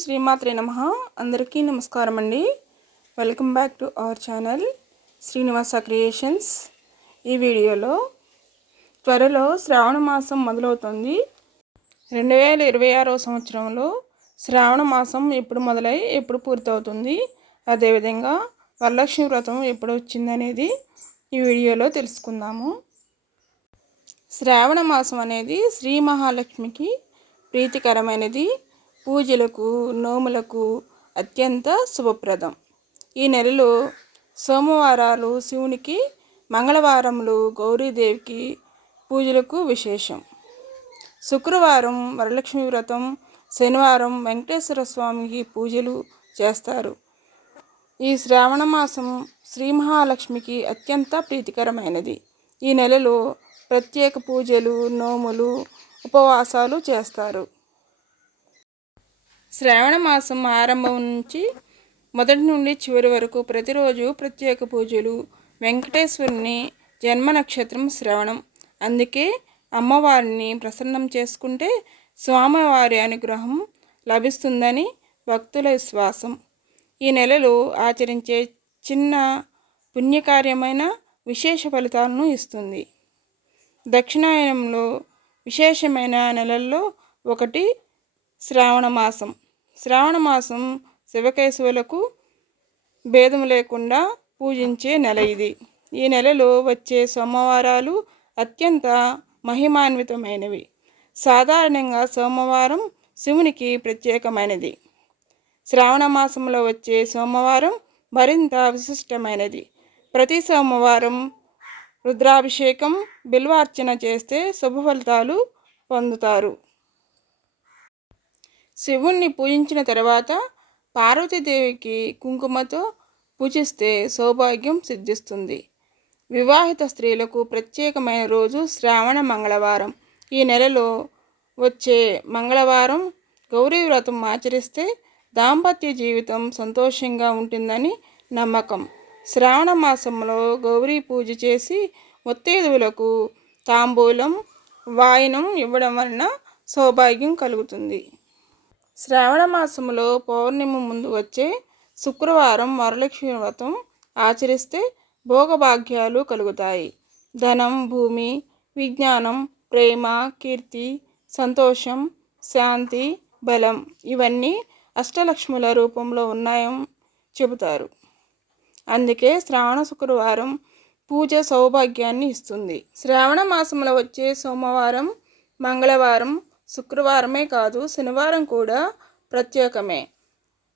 శ్రీమాత్రే నమః. అందరికీ నమస్కారం అండి. Welcome back to our channel Srinivasa creations. ఈ వీడియోలో త్వరలో శ్రావణ మాసం మొదలవుతుంది. 2026 సంవత్సరంలో శ్రావణ మాసం ఎప్పుడు మొదలై ఎప్పుడు పూర్తవుతుంది, అదేవిధంగా వరలక్ష్మి వ్రతం ఎప్పుడు వచ్చిందనేది ఈ వీడియోలో తెలుసుకుందాము. శ్రావణ మాసం అనేది శ్రీ మహాలక్ష్మికి ప్రీతికరమైనది, పూజలకు నోములకు అత్యంత శుభప్రదం. ఈ నెలలో సోమవారాలు శివునికి, మంగళవారములు గౌరీదేవికి పూజలకు విశేషం. శుక్రవారం వరలక్ష్మి వ్రతం, శనివారం వెంకటేశ్వర స్వామికి పూజలు చేస్తారు. ఈ శ్రావణ మాసం శ్రీ మహాలక్ష్మికి అత్యంత ప్రీతికరమైనది. ఈ నెలలో ప్రత్యేక పూజలు, నోములు, ఉపవాసాలు చేస్తారు. శ్రావణ మాసం ఆరంభం నుంచి మొదటి నుండి చివరి వరకు ప్రతిరోజు ప్రత్యేక పూజలు. వెంకటేశ్వరుని జన్మ నక్షత్రం శ్రవణం, అందుకే అమ్మవారిని ప్రసన్నం చేసుకుంటే స్వామివారి అనుగ్రహం లభిస్తుందని భక్తుల విశ్వాసం. ఈ నెలలో ఆచరించే చిన్న పుణ్యకార్యమైన విశేష ఫలితాలను ఇస్తుంది. దక్షిణాయనంలో విశేషమైన నెలల్లో ఒకటి శ్రావణ మాసం. శ్రావణ మాసం శివకేశవులకు భేదం లేకుండా పూజించే నెల ఇది. ఈ నెలలో వచ్చే సోమవారాలు అత్యంత మహిమాన్వితమైనవి. సాధారణంగా సోమవారం శివునికి ప్రత్యేకమైనది. శ్రావణ మాసంలో వచ్చే సోమవారం మరింత విశిష్టమైనది. ప్రతి సోమవారం రుద్రాభిషేకం, బిల్వార్చన చేస్తే శుభ ఫలితాలు పొందుతారు. శివుణ్ణి పూజించిన తర్వాత పార్వతీదేవికి కుంకుమతో పూజిస్తే సౌభాగ్యం సిద్ధిస్తుంది. వివాహిత స్త్రీలకు ప్రత్యేకమైన రోజు శ్రావణ మంగళవారం. ఈ నెలలో వచ్చే మంగళవారం గౌరీ వ్రతం ఆచరిస్తే దాంపత్య జీవితం సంతోషంగా ఉంటుందని నమ్మకం. శ్రావణ మాసంలో గౌరీ పూజ చేసి ముత్తైదువులకు తాంబూలం, వాయినం ఇవ్వడం వలన సౌభాగ్యం కలుగుతుంది. శ్రావణ మాసంలో పౌర్ణమి ముందు వచ్చే శుక్రవారం వరలక్ష్మి వ్రతం ఆచరిస్తే భోగభాగ్యాలు కలుగుతాయి. ధనం, భూమి, విజ్ఞానం, ప్రేమ, కీర్తి, సంతోషం, శాంతి, బలం ఇవన్నీ అష్టలక్ష్ముల రూపంలో ఉన్నాయని చెబుతారు. అందుకే శ్రావణ శుక్రవారం పూజ సౌభాగ్యాన్ని ఇస్తుంది. శ్రావణ మాసంలో వచ్చే సోమవారం, మంగళవారం, శుక్రవారమే కాదు శనివారం కూడా ప్రత్యేకమే.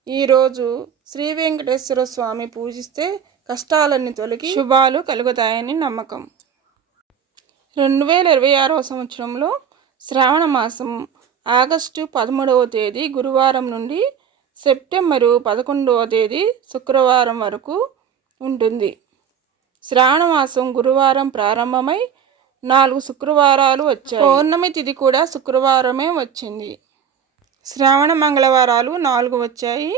ఈరోజు శ్రీ వెంకటేశ్వర స్వామి పూజిస్తే కష్టాలన్నీ తొలగి శుభాలు కలుగుతాయని నమ్మకం. 2026 సంవత్సరంలో శ్రావణ మాసం ఆగస్టు 13వ తేదీ గురువారం నుండి సెప్టెంబరు 11వ తేదీ శుక్రవారం వరకు ఉంటుంది. శ్రావణ మాసం గురువారం ప్రారంభమై 4 శుక్రవారాలు వచ్చాయి. పౌర్ణమి తిథి కూడా శుక్రవారమే వచ్చింది. శ్రావణ మంగళవారాలు 4 వచ్చాయి.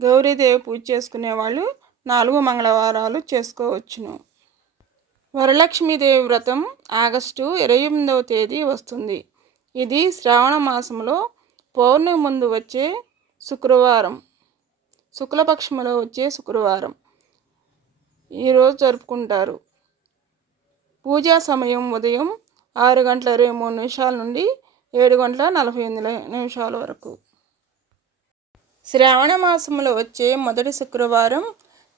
గౌరీదేవి పూజ చేసుకునే వాళ్ళు 4 మంగళవారాలు చేసుకోవచ్చును. వరలక్ష్మీదేవి వ్రతం ఆగస్టు 28వ తేదీ వస్తుంది. ఇది శ్రావణ మాసంలో పౌర్ణమి ముందు వచ్చే శుక్రవారం, శుక్లపక్షంలో వచ్చే శుక్రవారం ఈరోజు జరుపుకుంటారు. పూజా సమయం ఉదయం 6:23 నుండి 7:48 వరకు. శ్రావణ మాసంలో వచ్చే మొదటి శుక్రవారం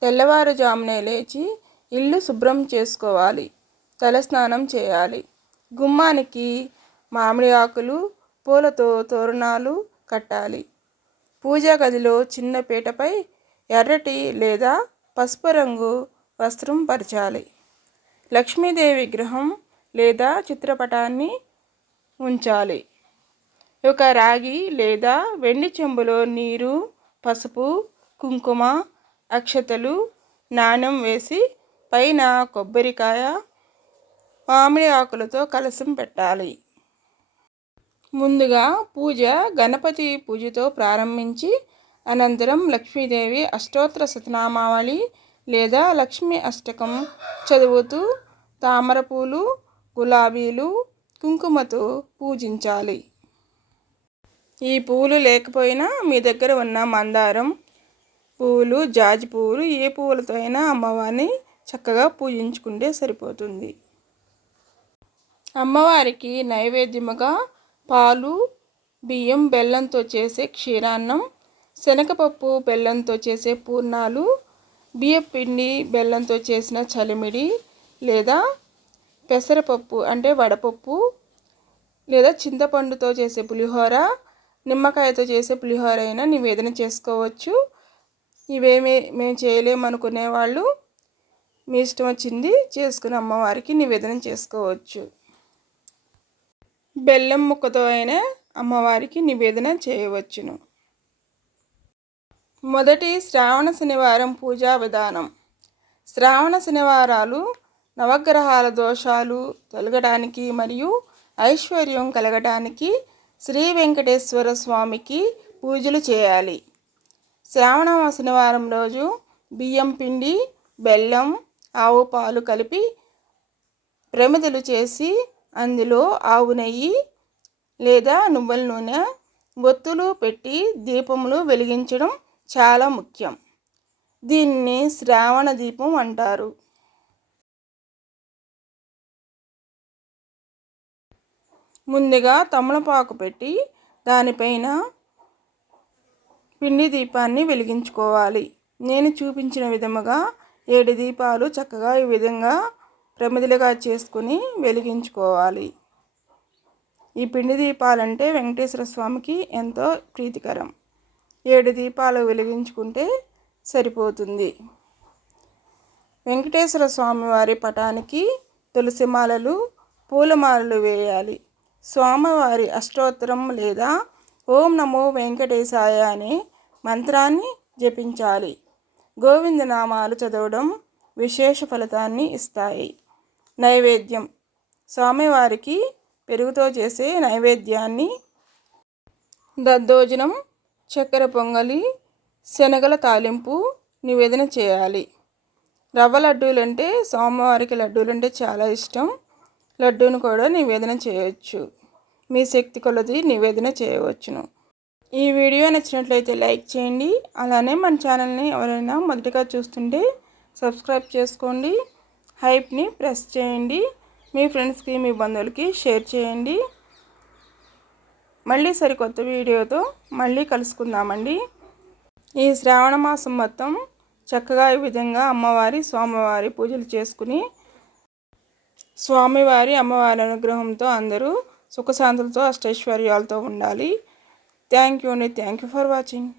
తెల్లవారుజామునే లేచి ఇల్లు శుభ్రం చేసుకోవాలి, తలస్నానం చేయాలి. గుమ్మానికి మామిడి ఆకులు, పూలతో తోరణాలు కట్టాలి. పూజా గదిలో చిన్న పీటపై ఎర్రటి లేదా పసుపు రంగు వస్త్రం పరచాలి. లక్ష్మీదేవి విగ్రహం లేదా చిత్రపటాన్ని ఉంచాలి. ఒక రాగి లేదా వెండి చెంబులో నీరు, పసుపు, కుంకుమ, అక్షతలు, నాణెం వేసి పైన కొబ్బరికాయ, మామిడి ఆకులతో కలశం పెట్టాలి. ముందుగా పూజ గణపతి పూజతో ప్రారంభించి అనంతరం లక్ష్మీదేవి అష్టోత్తర శతనామావళి లేదా లక్ష్మీ అష్టకం చదువుతూ తామరపూలు, గులాబీలు, కుంకుమతో పూజించాలి. ఈ పువ్వులు లేకపోయినా మీ దగ్గర ఉన్న మందారం పువ్వులు, జాజి పువ్వులు, ఏ పువ్వులతో అయినా అమ్మవారిని చక్కగా పూజించుకుంటే సరిపోతుంది. అమ్మవారికి నైవేద్యముగా పాలు, బియ్యం, బెల్లంతో చేసే క్షీరాన్నం, శనగపప్పు బెల్లంతో చేసే పూర్ణాలు, బియ్యపిండి బెల్లంతో చేసిన చలిమిడి లేదా పెసరపప్పు అంటే వడపప్పు లేదా చింతపండుతో చేసే పులిహోర, నిమ్మకాయతో చేసే పులిహోర అయినా నివేదన చేసుకోవచ్చు. ఇవేమీ మేము చేయలేమనుకునే వాళ్ళు మీ ఇష్టం వచ్చింది చేసుకుని అమ్మవారికి నివేదన చేసుకోవచ్చు. బెల్లం ముక్కతో అయినా అమ్మవారికి నివేదన చేయవచ్చును. మొదటి శ్రావణ శనివారం పూజా విధానం. శ్రావణ శనివారాలు నవగ్రహాల దోషాలు తొలగడానికి మరియు ఐశ్వర్యం కలగడానికి శ్రీ వెంకటేశ్వర స్వామికి పూజలు చేయాలి. శ్రావణ శనివారం రోజు బియ్యం పిండి, బెల్లం, ఆవు పాలు కలిపి ప్రమిదలు చేసి అందులో ఆవు నెయ్యి లేదా నువ్వుల నూనె, ఒత్తులు పెట్టి దీపములు వెలిగించడం చాలా ముఖ్యం. దీన్ని శ్రావణ దీపం అంటారు. ముందుగా తమలపాకు పెట్టి దానిపైన పిండి దీపాన్ని వెలిగించుకోవాలి. నేను చూపించిన విధముగా 7 దీపాలు చక్కగా ఈ విధంగా ప్రమిదలుగా చేసుకుని వెలిగించుకోవాలి. ఈ పిండి దీపాలంటే వెంకటేశ్వర స్వామికి ఎంతో ప్రీతికరం. 7 దీపాలు వెలిగించుకుంటే సరిపోతుంది. వెంకటేశ్వర స్వామి వారి పటానికి తులసిమాలలు, పూలమాలలు వేయాలి. స్వామివారి అష్టోత్తరం లేదా ఓం నమో వెంకటేశాయ అనే మంత్రాన్ని జపించాలి. గోవిందనామాలు చదవడం విశేష ఫలితాన్ని ఇస్తాయి. నైవేద్యం. స్వామివారికి పెరుగుతో చేసే నైవేద్యాన్ని దద్దోజనం, చక్కెర పొంగలి, శనగల తాలింపు నివేదన చేయాలి. రవ్వ లడ్డూలంటే స్వామివారికి లడ్డూలంటే చాలా ఇష్టం. లడ్డూను కూడా నివేదన చేయవచ్చు. మీ శక్తి కొలది నివేదన చేయవచ్చును. ఈ వీడియో నచ్చినట్లయితే లైక్ చేయండి. అలానే మన ఛానల్ని ఎవరైనా మొదటిగా చూస్తుంటే సబ్స్క్రైబ్ చేసుకోండి. హైప్ని ప్రెస్ చేయండి. మీ ఫ్రెండ్స్కి, మీ బంధువులకి షేర్ చేయండి. మళ్ళీ సరికొత్త వీడియోతో మళ్ళీ కలుసుకుందామండి. ఈ శ్రావణ మాసం మొత్తం చక్కగా ఈ విధంగా అమ్మవారి, స్వామివారి పూజలు చేసుకుని స్వామివారి, అమ్మవారి అనుగ్రహంతో అందరూ సుఖశాంతులతో అష్టైశ్వర్యాలతో ఉండాలి. Thank you for watching.